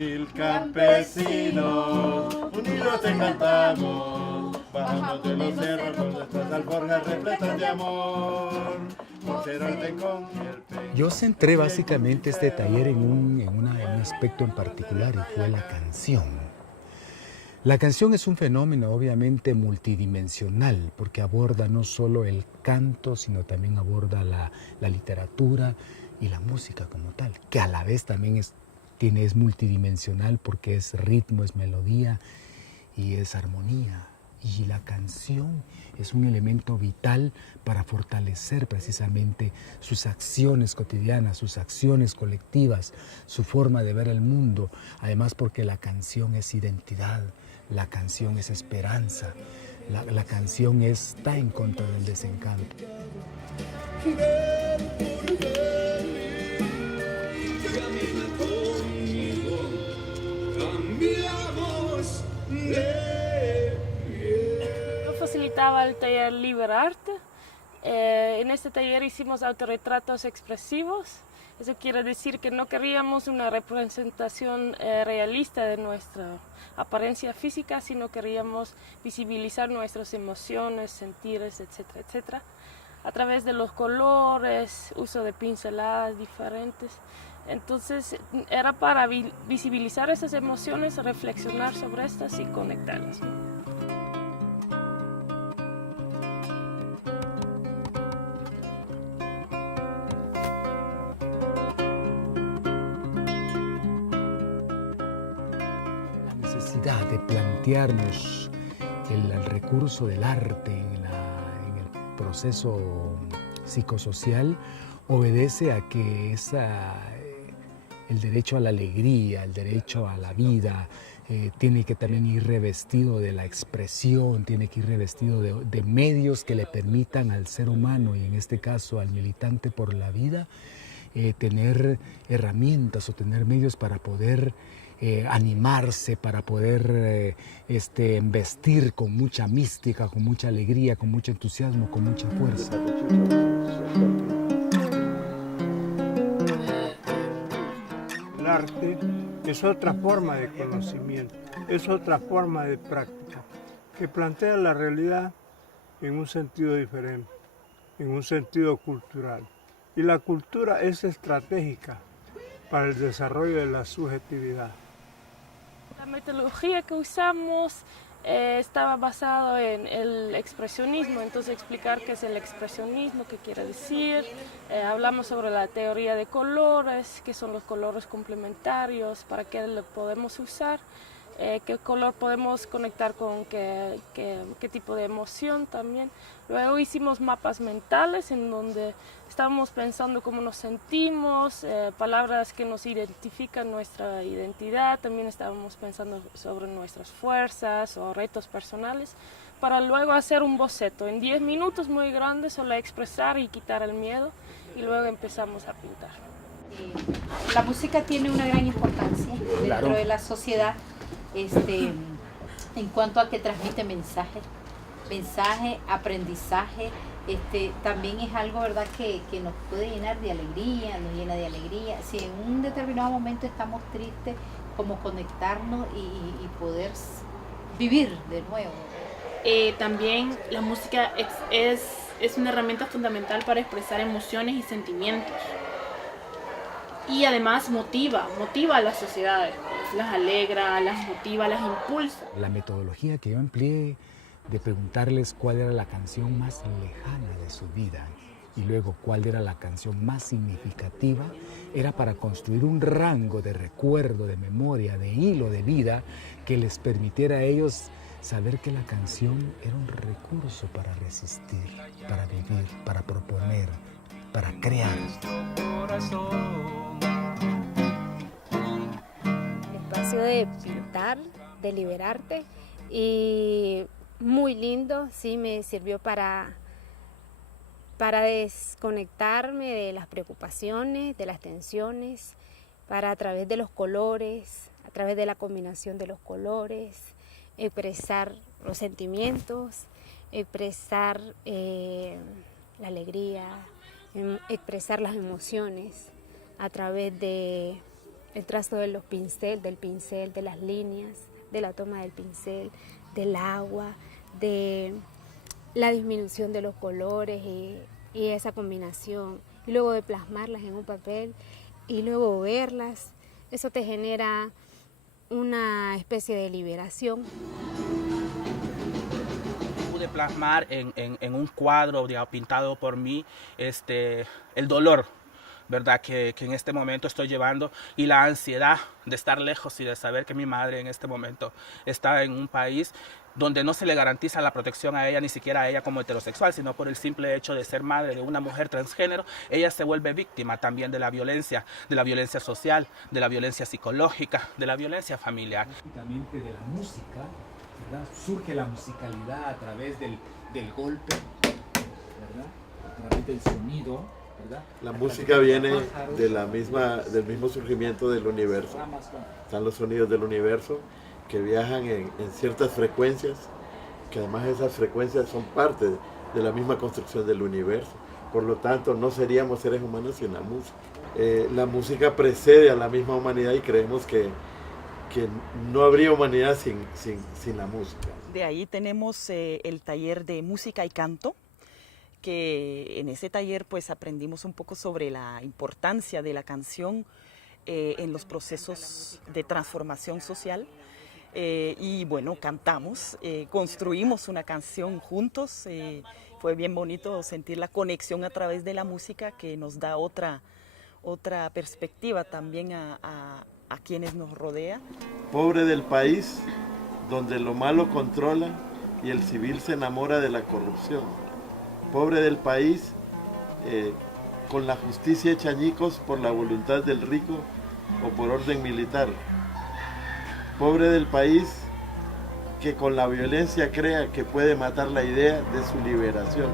Mil campesinos, unidos te cantamos, bajamos de los cerros con nuestras alforjas repletas de amor. Por ser arte con el pecho. Yo centré básicamente este taller en un aspecto en particular y fue la canción. La canción es un fenómeno obviamente multidimensional porque aborda no solo el canto, sino también aborda la literatura y la música como tal, que a la vez también es multidimensional porque es ritmo, es melodía y es armonía. Y la canción es un elemento vital para fortalecer precisamente sus acciones cotidianas, sus acciones colectivas, su forma de ver el mundo. Además porque la canción es identidad, la canción es esperanza, la canción está en contra del desencanto. Yo facilitaba el taller Liberarte. En este taller hicimos autorretratos expresivos. Eso quiere decir que no queríamos una representación realista de nuestra apariencia física, sino queríamos visibilizar nuestras emociones, sentires, etcétera, etcétera, a través de los colores, uso de pinceladas diferentes. Entonces era para visibilizar esas emociones, reflexionar sobre estas y conectarlas, ¿no? La necesidad de plantearnos el recurso del arte en el proceso psicosocial obedece a que el derecho a la alegría, el derecho a la vida, tiene que también ir revestido de la expresión, tiene que ir revestido de medios que le permitan al ser humano, y en este caso al militante por la vida, tener herramientas o tener medios para poder animarse, para poder embestir con mucha mística, con mucha alegría, con mucho entusiasmo, con mucha fuerza. El arte es otra forma de conocimiento, es otra forma de práctica, que plantea la realidad en un sentido diferente, en un sentido cultural. Y la cultura es estratégica para el desarrollo de la subjetividad. La metodología que usamos estaba basado en el expresionismo, entonces explicar qué es el expresionismo, qué quiere decir. Hablamos sobre la teoría de colores, qué son los colores complementarios, para qué lo podemos usar, qué color podemos conectar con qué tipo de emoción también. Luego hicimos mapas mentales en donde estábamos pensando cómo nos sentimos, palabras que nos identifican nuestra identidad, también estábamos pensando sobre nuestras fuerzas o retos personales, para luego hacer un boceto en 10 minutos muy grande, solo expresar y quitar el miedo, y luego empezamos a pintar. La música tiene una gran importancia dentro de la sociedad, en cuanto a que transmite mensaje, aprendizaje. También es algo, ¿verdad?, que nos puede llenar de alegría, nos llena de alegría. Si en un determinado momento estamos tristes, como conectarnos y poder vivir de nuevo. También la música es una herramienta fundamental para expresar emociones y sentimientos. Y además motiva a las sociedades, pues, las alegra, las motiva, las impulsa. La metodología que yo empleé de preguntarles cuál era la canción más lejana de su vida y luego cuál era la canción más significativa, era para construir un rango de recuerdo, de memoria, de hilo de vida que les permitiera a ellos saber que la canción era un recurso para resistir, para vivir, para proponer, para crear. El espacio de pintar, de liberarte, y muy lindo, sí, me sirvió para desconectarme de las preocupaciones, de las tensiones, para a través de los colores, a través de la combinación de los colores, expresar los sentimientos, expresar la alegría, expresar las emociones a través de el trazo de los del pincel, de las líneas, de la toma del pincel, del agua, de la disminución de los colores y esa combinación. Y luego de plasmarlas en un papel y luego verlas, eso te genera una especie de liberación. Pude plasmar en un cuadro, digamos, pintado por mí el dolor, ¿verdad? Que en este momento estoy llevando, y la ansiedad de estar lejos y de saber que mi madre en este momento está en un país donde no se le garantiza la protección a ella, ni siquiera a ella como heterosexual, sino por el simple hecho de ser madre de una mujer transgénero. Ella se vuelve víctima también de la violencia social, de la violencia psicológica, de la violencia familiar. Prácticamente de la música, ¿verdad? Surge la musicalidad a través del golpe, ¿verdad? A través del sonido, ¿verdad? La música viene de del mismo surgimiento del universo. Están los sonidos del universo que viajan en ciertas frecuencias, que además esas frecuencias son parte de la misma construcción del universo. Por lo tanto, no seríamos seres humanos sin la música. La música precede a la misma humanidad y creemos que no habría humanidad sin la música. De ahí tenemos el taller de música y canto, que en ese taller pues aprendimos un poco sobre la importancia de la canción en los procesos de transformación social. Y bueno, cantamos, construimos una canción juntos, fue bien bonito sentir la conexión a través de la música, que nos da otra perspectiva también a quienes nos rodean. Pobre del país donde lo malo controla y el civil se enamora de la corrupción. Pobre del país con la justicia hecha añicos por la voluntad del rico o por orden militar. Pobre del país que con la violencia crea que puede matar la idea de su liberación.